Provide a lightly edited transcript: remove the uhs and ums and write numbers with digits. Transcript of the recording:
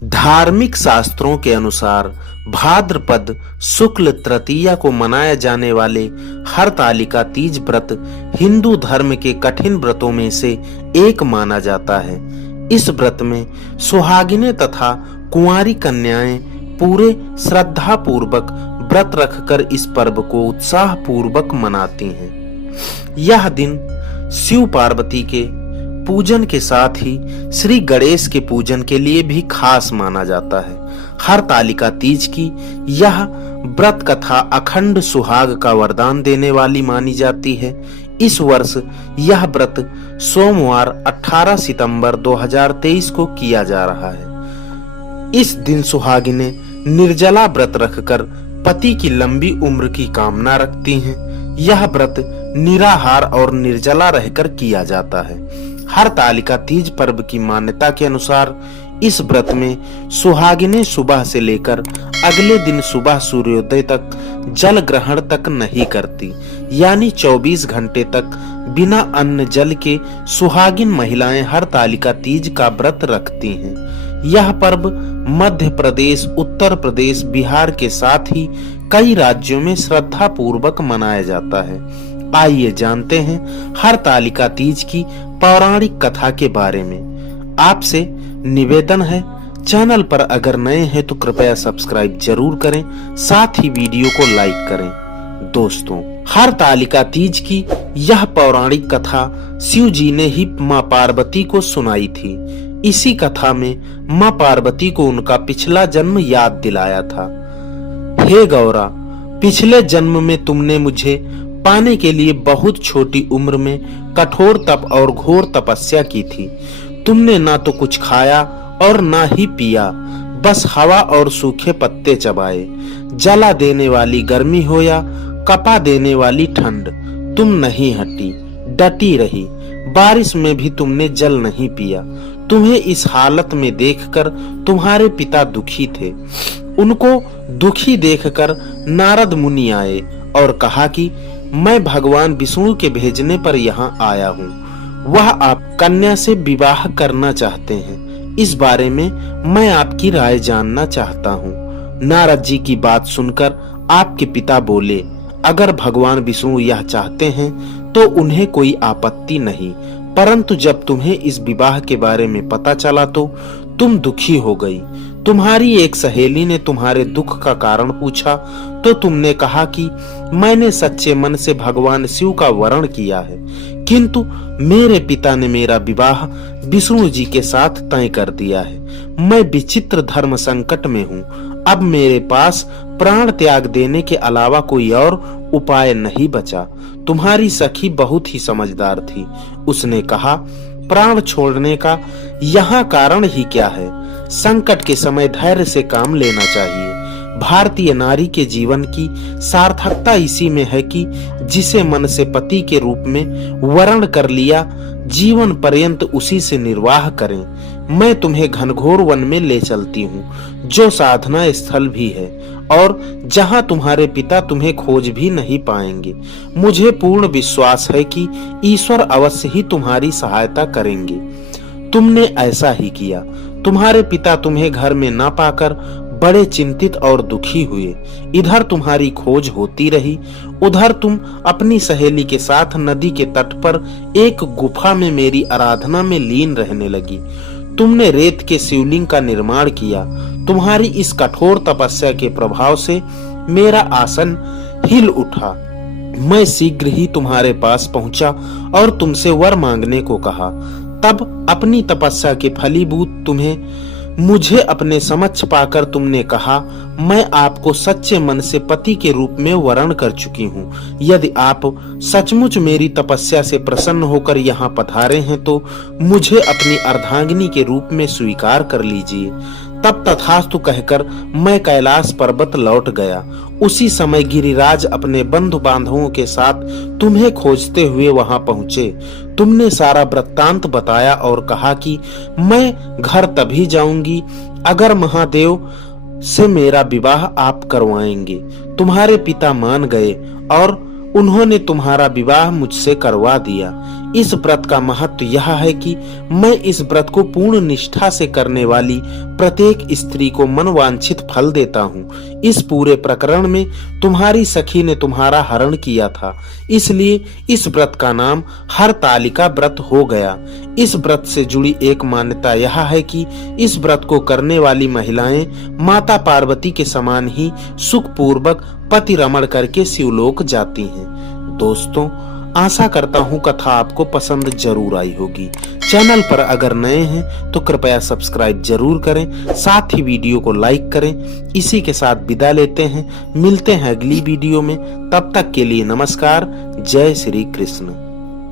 धार्मिक शास्त्रों के अनुसार भाद्रपद शुक्ल तृतीया को मनाए जाने वाले हरतालिका तीज व्रत हिंदू धर्म के कठिन व्रतों में से एक माना जाता है। इस व्रत में सुहागिनें तथा कुंवारी कन्याएं पूरे श्रद्धा पूर्वक व्रत रखकर इस पर्व को उत्साह पूर्वक मनाती हैं। यह दिन शिव पार्वती के पूजन के साथ ही श्री गणेश के पूजन के लिए भी खास माना जाता है। हरतालिका तीज की यह व्रत कथा अखंड सुहाग का वरदान देने वाली मानी जाती है। इस वर्ष यह व्रत सोमवार 18 सितंबर 2023 को किया जा रहा है। इस दिन सुहागिनें निर्जला व्रत रखकर पति की लंबी उम्र की कामना रखती हैं। यह व्रत निराहार और निर्जला रहकर किया जाता है। हरतालिका तीज पर्व की मान्यता के अनुसार इस व्रत में सुहागिनें सुबह से लेकर अगले दिन सुबह सूर्योदय तक जल ग्रहण तक नहीं करती, यानी 24 घंटे तक बिना अन्न जल के सुहागिन महिलाएं हरतालिका तीज का व्रत रखती हैं। यह पर्व मध्य प्रदेश, उत्तर प्रदेश, बिहार के साथ ही कई राज्यों में श्रद्धा पूर्वक मनाया जाता है। आइए जानते हैं हरतालिका तीज की पौराणिक कथा के बारे में। आपसे निवेदन है, चैनल पर अगर नए हैं तो कृपया सब्सक्राइब जरूर करें, साथ ही वीडियो को लाइक करें। दोस्तों, हरतालिका तीज की यह पौराणिक कथा शिव जी ने ही मां पार्वती को सुनाई थी। इसी कथा में मां पार्वती को उनका पिछला जन्म याद दिलाया था। हे गौरा, पिछले जन्म में तुमने मुझे पाने के लिए बहुत छोटी उम्र में कठोर तप और घोर तपस्या की थी। तुमने ना तो कुछ खाया और ना ही पिया, बस हवा और सूखे पत्ते चबाए। जला देने वाली गर्मी हो या कपा देने वाली ठंड, तुम नहीं हटी, डटी रही। बारिश में भी तुमने जल नहीं पिया। तुम्हें इस हालत में देखकर तुम्हारे पिता दुखी थे। उनको दुखी देखकर नारद मुनि आए और कहा कि मैं भगवान विष्णु के भेजने पर यहाँ आया हूँ। वह आप कन्या से विवाह करना चाहते हैं। इस बारे में मैं आपकी राय जानना चाहता हूँ। नारद जी की बात सुनकर आपके पिता बोले, अगर भगवान विष्णु यह चाहते हैं तो उन्हें कोई आपत्ति नहीं, परंतु जब तुम्हें इस विवाह के बारे में पता चला तो तुम दुखी हो गई। तुम्हारी एक सहेली ने तुम्हारे दुख का कारण पूछा तो तुमने कहा कि मैंने सच्चे मन से भगवान शिव का वरण किया है, किंतु मेरे पिता ने मेरा विवाह विष्णु जी के साथ तय कर दिया है। मैं विचित्र धर्म संकट में हूँ। अब मेरे पास प्राण त्याग देने के अलावा कोई और उपाय नहीं बचा। तुम्हारी सखी बहुत ही समझदार थी। उसने कहा, प्राण छोड़ने का यहाँ कारण ही क्या है? संकट के समय धैर्य से काम लेना चाहिए। भारतीय नारी के जीवन की सार्थकता इसी में है कि जिसे मन से पति के रूप में वरण कर लिया, जीवन पर्यंत उसी से निर्वाह करें। मैं तुम्हें घनघोर वन में ले चलती हूँ, जो साधना स्थल भी है और जहाँ तुम्हारे पिता तुम्हें खोज भी नहीं पाएंगे। मुझे पूर्ण विश्वास है कि ईश्वर अवश्य ही तुम्हारी सहायता करेंगे। तुमने ऐसा ही किया। तुम्हारे पिता तुम्हें घर में ना पाकर बड़े चिंतित और दुखी हुए। इधर तुम्हारी खोज होती रही, उधर तुम अपनी सहेली के साथ नदी के तट पर एक गुफा में मेरी आराधना में लीन रहने लगी। तुमने रेत के शिवलिंग का निर्माण किया। तुम्हारी इस कठोर तपस्या के प्रभाव से मेरा आसन हिल उठा। मैं शीघ्र ही तुम्हारे पास पहुंचा और तुमसे वर मांगने को कहा। तब अपनी तपस्या के फलीभूत तुम्हें मुझे अपने समक्ष पाकर तुमने कहा, मैं आपको सच्चे मन से पति के रूप में वरण कर चुकी हूँ। यदि आप सचमुच मेरी तपस्या से प्रसन्न होकर यहाँ पधारे हैं तो मुझे अपनी अर्धांगिनी के रूप में स्वीकार कर लीजिए। तब तथास्तु कहकर मैं कैलाश पर्वत लौट गया। उसी समय गिरिराज अपने बंधु बांधवों के साथ तुम्हें खोजते हुए वहां पहुंचे। तुमने सारा वृत्तांत बताया और कहा कि मैं घर तभी जाऊंगी अगर महादेव से मेरा विवाह आप करवाएंगे। तुम्हारे पिता मान गए और उन्होंने तुम्हारा विवाह मुझसे करवा दिया। इस व्रत का महत्व यह है कि मैं इस व्रत को पूर्ण निष्ठा से करने वाली प्रत्येक स्त्री को मनवांछित फल देता हूँ। इस पूरे प्रकरण में तुम्हारी सखी ने तुम्हारा हरण किया था, इसलिए इस व्रत का नाम हरतालिका व्रत हो गया। इस व्रत से जुड़ी एक मान्यता यह है कि इस व्रत को करने वाली महिलाएं माता पार्वती के समान ही सुखपूर्वक पति रमण करके शिवलोक जाती हैं। दोस्तों, आशा करता हूँ कथा आपको पसंद जरूर आई होगी। चैनल पर अगर नए हैं तो कृपया सब्सक्राइब जरूर करें, साथ ही वीडियो को लाइक करें। इसी के साथ विदा लेते हैं, मिलते हैं अगली वीडियो में। तब तक के लिए नमस्कार। जय श्री कृष्ण।